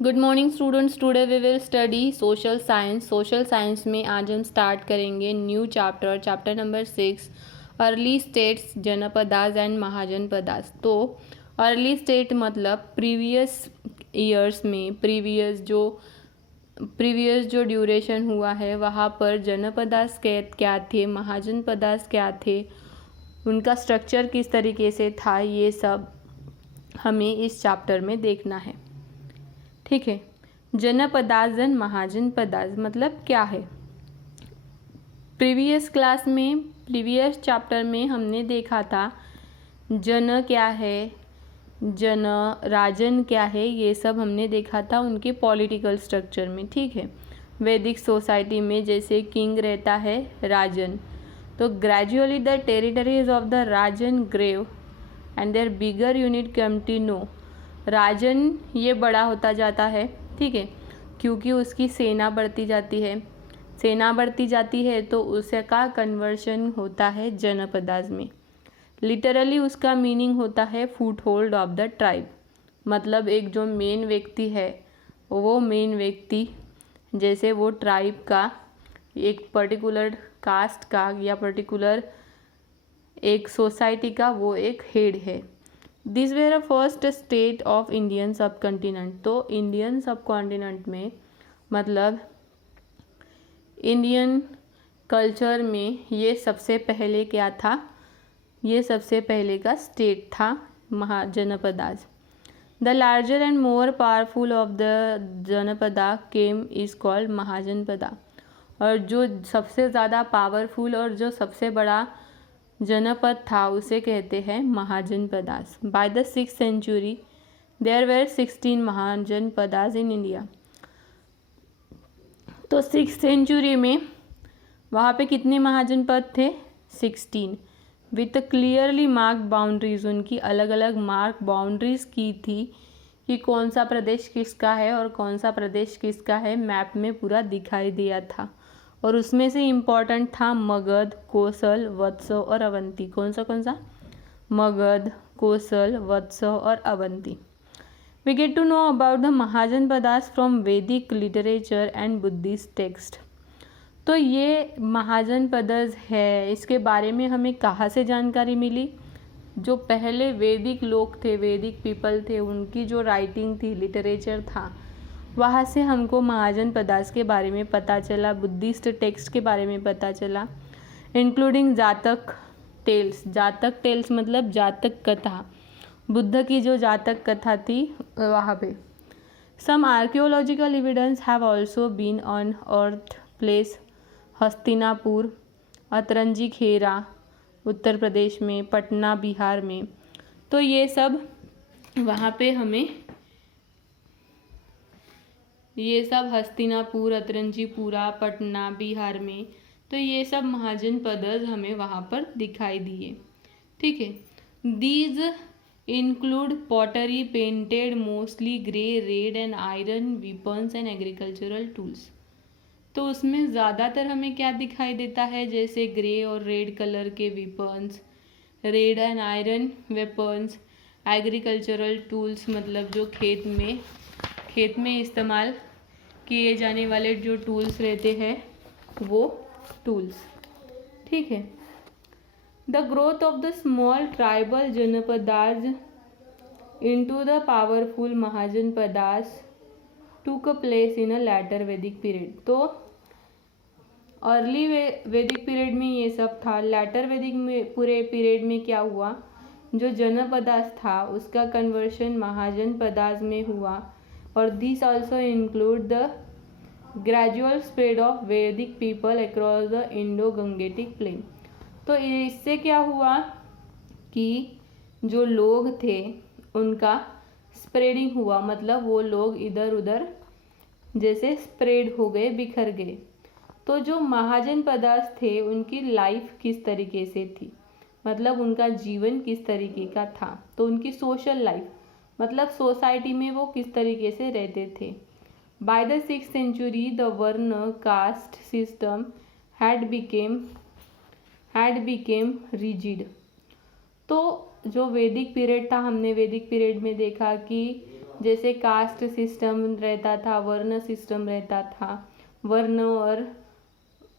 Good morning students. Today we will study social science. Social science में आज हम start करेंगे new chapter number 6, early states, janapadas and mahajanapadas. तो early state मतलब previous years में previous जो ड्यूरेशन हुआ है वहाँ पर जनपदास क्या थे, महाजनपदास क्या थे, उनका स्ट्रक्चर किस तरीके से था, ये सब हमें इस चैप्टर में देखना है। ठीक है। जनपदास एंड महाजनपदास मतलब क्या है। प्रीवियस चैप्टर में हमने देखा था जन क्या है, जन राजन क्या है, ये सब हमने देखा था उनके पॉलिटिकल स्ट्रक्चर में। ठीक है। वैदिक सोसाइटी में जैसे किंग रहता है राजन, तो gradually the territories of the rajan grew and their bigger unit come to know. राजन ये बड़ा होता जाता है, ठीक है, क्योंकि उसकी सेना बढ़ती जाती है तो उसका कन्वर्शन होता है जनपदास में। लिटरली उसका मीनिंग होता है foot hold of the tribe. मतलब एक जो मेन व्यक्ति है, वो मेन व्यक्ति जैसे वो ट्राइब का, एक पर्टिकुलर कास्ट का या पर्टिकुलर एक सोसाइटी का वो एक हेड है। This were a first state of Indian subcontinent. तो इंडियन सब कॉन्टिनेंट में मतलब इंडियन कल्चर में ये सबसे पहले क्या था, ये सबसे पहले का स्टेट था mahajanapadas. The larger and more powerful of the janapada came is called mahajanapada. और जो सबसे ज़्यादा पावरफुल और जो सबसे बड़ा जनपद था उसे कहते हैं महाजनपदास। By the 6th century there were 16 महाजनपदास इन इंडिया। तो 6th century में वहाँ पे कितने महाजनपद थे? 16, विथ क्लियरली मार्क बाउंड्रीज। उनकी अलग अलग मार्क बाउंड्रीज की थी कि कौन सा प्रदेश किसका है और कौन सा प्रदेश किसका है, मैप में पूरा दिखाई दिया था। और उसमें से इम्पॉर्टेंट था मगध, कोसल, वत्स और अवंती। कौन सा? मगध, कोसल, वत्स और Avanti. We get to know about the mahajanapadas from Vedic literature and Buddhist text. तो ये महाजनपदास है, इसके बारे में हमें कहाँ से जानकारी मिली? जो पहले वैदिक लोग थे, वैदिक पीपल थे, उनकी जो राइटिंग थी, लिटरेचर था, वहाँ से हमको महाजनपदास के बारे में पता चला, बुद्धिस्ट टेक्स्ट के बारे में पता चला, इंक्लूडिंग जातक टेल्स मतलब जातक कथा, बुद्ध की जो जातक कथा थी वहाँ पे। Some archaeological evidence have also been on earth place Hastinapur, Atranji Khera Uttar Pradesh में, पटना बिहार में। तो ये सब वहाँ पे हमें ये सब हस्तिनापुर, अतरंजीपुरा, पटना बिहार में, तो ये सब महाजनपदास हमें वहाँ पर दिखाई दिए। ठीक है। These include pottery painted mostly grey, red and iron weapons and agricultural tools. तो उसमें ज़्यादातर हमें क्या दिखाई देता है? जैसे ग्रे और रेड कलर के weapons, red and iron weapons, agricultural tools मतलब जो खेत में इस्तेमाल किए जाने वाले जो टूल्स रहते हैं वो टूल्स। ठीक है। The growth of the small tribal janapadas into the powerful mahajanapadas took place in a later Vedic period. तो अर्ली वैदिक पीरियड में ये सब था। लैटर वैदिक में पूरे पीरियड में क्या हुआ? जो जनपदास था उसका कन्वर्शन महाजनपदास में हुआ। और this also include the gradual spread of Vedic people across the Indo Gangetic plain. तो इससे क्या हुआ कि जो लोग थे उनका स्प्रेडिंग हुआ, मतलब वो लोग इधर उधर जैसे स्प्रेड हो गए, बिखर गए। तो जो महाजनपदास थे उनकी लाइफ किस तरीके से थी, मतलब उनका जीवन किस तरीके का था, तो उनकी सोशल लाइफ मतलब सोसाइटी में वो किस तरीके से रहते थे। By the 6th century the varna caste system had became rigid. तो जो वैदिक पीरियड था, हमने वैदिक पीरियड में देखा कि जैसे कास्ट सिस्टम रहता था, वर्ण सिस्टम रहता था, वर्ण और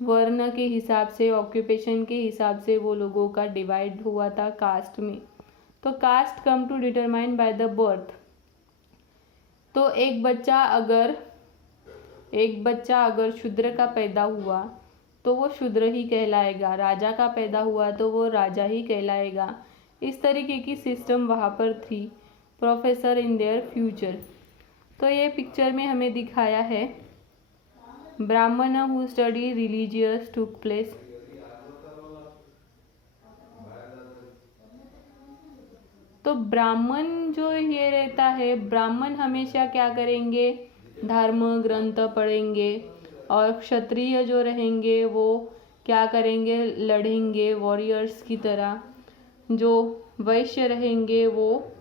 वर्ण के हिसाब से, ऑक्यूपेशन के हिसाब से वो लोगों का डिवाइड हुआ था कास्ट में। तो caste come to determine by the birth. तो एक बच्चा अगर शूद्र का पैदा हुआ तो वो शूद्र ही कहलाएगा, राजा का पैदा हुआ तो वो राजा ही कहलाएगा। इस तरीके की सिस्टम वहाँ पर थी प्रोफेसर इन देयर फ्यूचर। तो ये पिक्चर में हमें दिखाया है ब्राह्मण who study religious took place. तो ब्राह्मण जो ये रहता है, ब्राह्मण हमेशा क्या करेंगे, धर्म ग्रंथ पढ़ेंगे, और क्षत्रिय जो रहेंगे वो क्या करेंगे, लड़ेंगे वॉरियर्स की तरह। जो वैश्य रहेंगे वो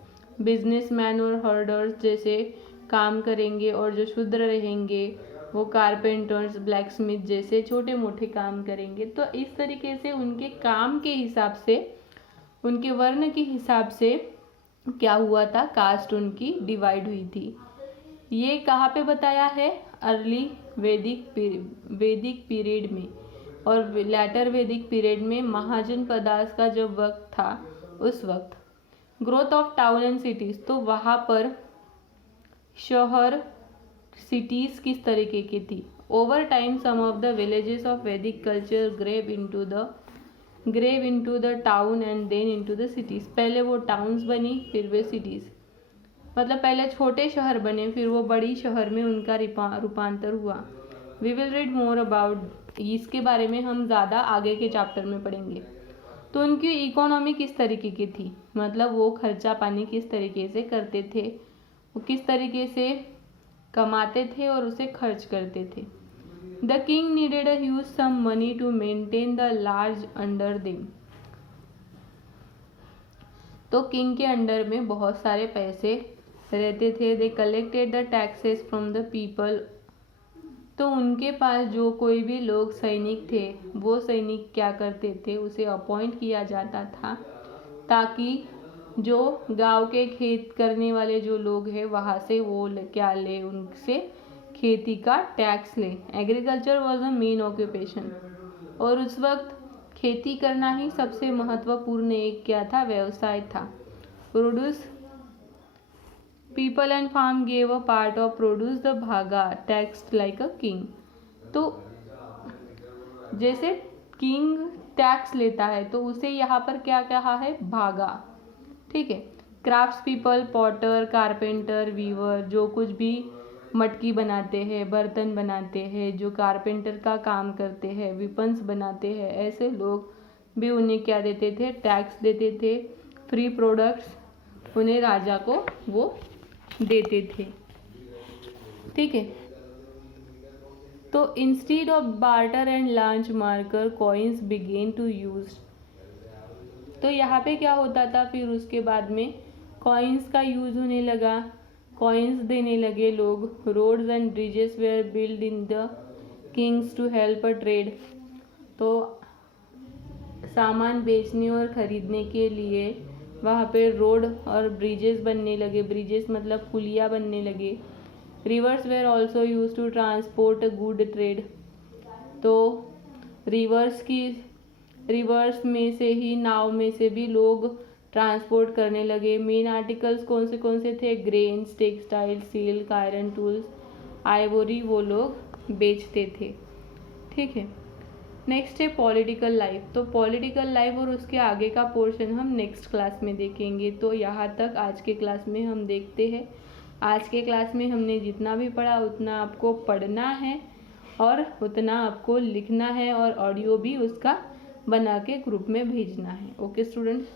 बिजनेसमैन और हर्डर्स जैसे काम करेंगे, और जो शूद्र रहेंगे वो कारपेंटर्स, ब्लैकस्मिथ जैसे छोटे मोटे काम करेंगे। तो इस तरीके से उनके काम के हिसाब से, उनके वर्ण के हिसाब से क्या हुआ था, कास्ट उनकी डिवाइड हुई थी। ये कहाँ पे बताया है, अर्ली वैदिक पीरियड में, और लेटर वैदिक पीरियड में महाजनपदास का जब वक्त था उस वक्त। Growth of town and cities, तो वहाँ पर शहर सिटीज़ किस तरीके की थी। Over time some of the villages of Vedic culture grew into the town and then into the cities. पहले वो टाउन्स बनी, फिर वे सिटीज़, मतलब पहले छोटे शहर बने, फिर वो बड़ी शहर में उनका रूपांतर हुआ। We will read more about, इसके बारे में हम ज़्यादा आगे के चैप्टर में पढ़ेंगे। तो उनकी इकोनॉमी किस तरीके की थी, मतलब वो खर्चा पानी किस तरीके से करते थे, वो किस तरीके से कमाते थे और उसे खर्च करते थे। The king needed a huge sum money to maintain the large under them. तो किंग के अंडर में बहुत सारे पैसे रहते थे। They collected the taxes from the people. तो उनके पास जो कोई भी लोग सैनिक थे, वो सैनिक क्या करते थे, उसे अपॉइंट किया जाता था ताकि जो गांव के खेत करने वाले जो लोग हैं वहाँ से वो क्या ले, उनसे खेती का टैक्स ले। Agriculture was a main occupation, और उस वक्त खेती करना ही सबसे महत्वपूर्ण एक क्या था, व्यवसाय था। Produce people and farm gave a part of produce the bhaga tax like a king. तो जैसे किंग टैक्स लेता है तो उसे यहाँ पर क्या कहा है, भागा। ठीक है। Crafts people, potter, carpenter, weaver, जो कुछ भी मटकी बनाते हैं, बर्तन बनाते हैं, जो कारपेंटर का काम करते हैं, विपन्स बनाते हैं, ऐसे लोग भी उन्हें क्या देते थे, टैक्स देते थे। फ्री प्रोडक्ट्स उन्हें राजा को वो देते थे। ठीक है। तो instead of barter and punch marked coins began to use. तो यहाँ पे क्या होता था, फिर उसके बाद में कॉइन्स का यूज होने लगा, कॉइन्स देने लगे लोग। Roads and bridges were build in the kings to help a trade. तो सामान बेचने और खरीदने के लिए वहाँ पे रोड और ब्रिजेस बनने लगे। ब्रिजेस मतलब पुलिया बनने लगे। Rivers were also use to transport good trade. तो रिवर्स में से ही, नाव में से भी लोग ट्रांसपोर्ट करने लगे। मेन आर्टिकल्स कौन से थे, grains, textile, silk, iron tools, ivory, वो लोग बेचते थे। ठीक है। नेक्स्ट है पॉलिटिकल लाइफ। तो पॉलिटिकल लाइफ और उसके आगे का पोर्शन हम नेक्स्ट क्लास में देखेंगे। तो यहाँ तक आज के क्लास में हम देखते हैं। आज के क्लास में हमने जितना भी पढ़ा उतना आपको पढ़ना है और उतना आपको लिखना है, और ऑडियो भी उसका बना के ग्रुप में भेजना है। Okay students.